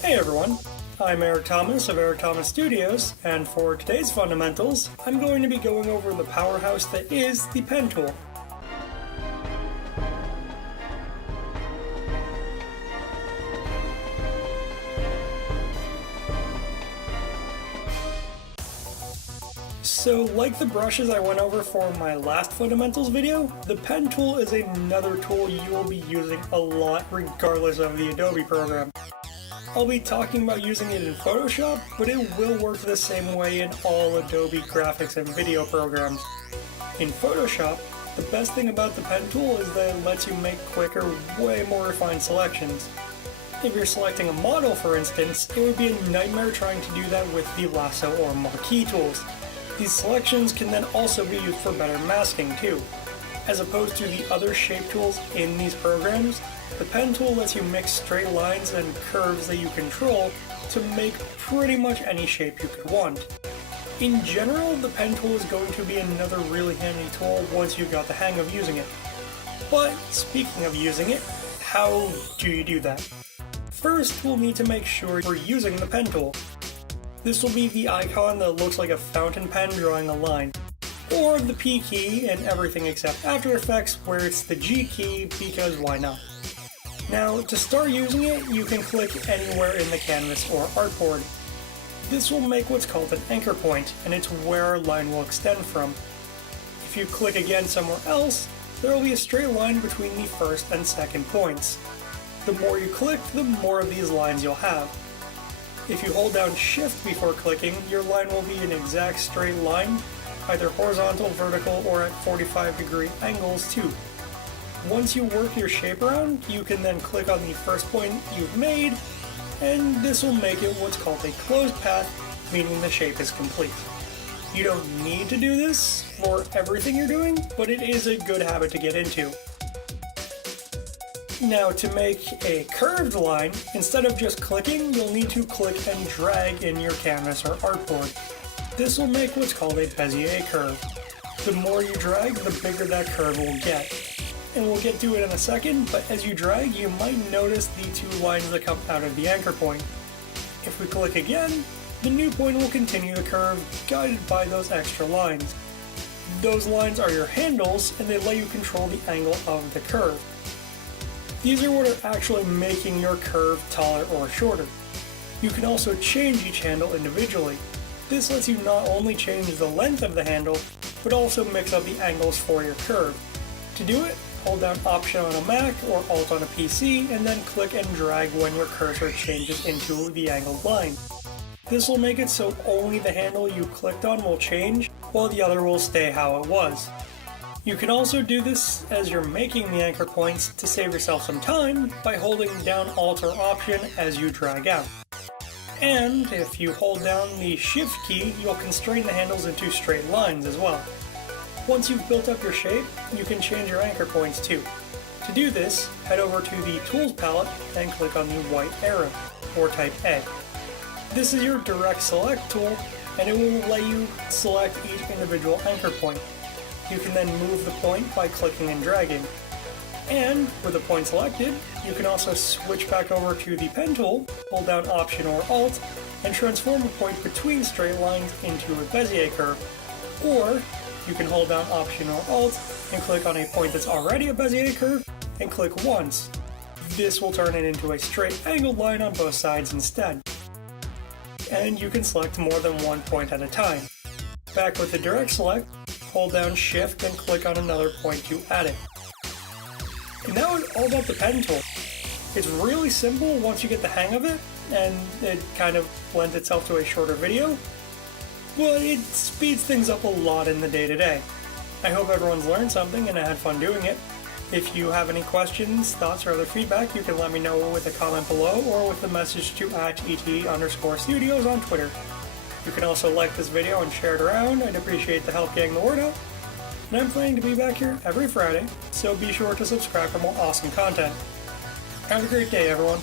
Hey everyone, I'm Eric Thomas of Eric Thomas Studios, and for today's fundamentals, I'm going to be going over the powerhouse that is the pen tool. So like the brushes I went over for my last fundamentals video, the pen tool is another tool you will be using a lot regardless of the Adobe program. I'll be talking about using it in Photoshop, but it will work the same way in all Adobe graphics and video programs. In Photoshop, the best thing about the pen tool is that it lets you make quicker, way more refined selections. If you're selecting a model, for instance, it would be a nightmare trying to do that with the lasso or marquee tools. These selections can then also be used for better masking too. As opposed to the other shape tools in these programs, the pen tool lets you mix straight lines and curves that you control to make pretty much any shape you could want. In general, the pen tool is going to be another really handy tool once you've got the hang of using it. But speaking of using it, how do you do that? First, we'll need to make sure we're using the pen tool. This will be the icon that looks like a fountain pen drawing a line, or the P key in everything except After Effects where it's the G key because why not? Now, to start using it, you can click anywhere in the canvas or artboard. This will make what's called an anchor point, and it's where our line will extend from. If you click again somewhere else, there will be a straight line between the first and second points. The more you click, the more of these lines you'll have. If you hold down Shift before clicking, your line will be an exact straight line, either horizontal, vertical, or at 45-degree angles too. Once you work your shape around, you can then click on the first point you've made, and this will make it what's called a closed path, meaning the shape is complete. You don't need to do this for everything you're doing, but it is a good habit to get into. Now, to make a curved line, instead of just clicking, you'll need to click and drag in your canvas or artboard. This will make what's called a Bezier curve. The more you drag, the bigger that curve will get. And we'll get to it in a second, but as you drag, you might notice the two lines that come out of the anchor point. If we click again, the new point will continue the curve, guided by those extra lines. Those lines are your handles, and they let you control the angle of the curve. These are what are actually making your curve taller or shorter. You can also change each handle individually. This lets you not only change the length of the handle, but also mix up the angles for your curve. To do it, hold down Option on a Mac or Alt on a PC, and then click and drag when your cursor changes into the angled line. This will make it so only the handle you clicked on will change, while the other will stay how it was. You can also do this as you're making the anchor points to save yourself some time by holding down Alt or Option as you drag out. And if you hold down the Shift key, you'll constrain the handles into straight lines as well. Once you've built up your shape, you can change your anchor points too. To do this, head over to the Tools palette and click on the white arrow, or type A. This is your direct select tool, and it will let you select each individual anchor point. You can then move the point by clicking and dragging. And with the point selected, you can also switch back over to the pen tool, hold down Option or Alt, and transform a point between straight lines into a Bezier curve. Or you can hold down Option or Alt and click on a point that's already a Bezier curve and click once. This will turn it into a straight angled line on both sides instead. And you can select more than one point at a time. Back with the direct select, hold down Shift and click on another point to add it. And now it's all about the pen tool. It's really simple once you get the hang of it, and it kind of lends itself to a shorter video, but it speeds things up a lot in the day-to-day. I hope everyone's learned something and had fun doing it. If you have any questions, thoughts, or other feedback, you can let me know with a comment below or with a message to @ET_studios on Twitter. You can also like this video and share it around. I'd appreciate the help getting the word out. And I'm planning to be back here every Friday, so be sure to subscribe for more awesome content. Have a great day, everyone.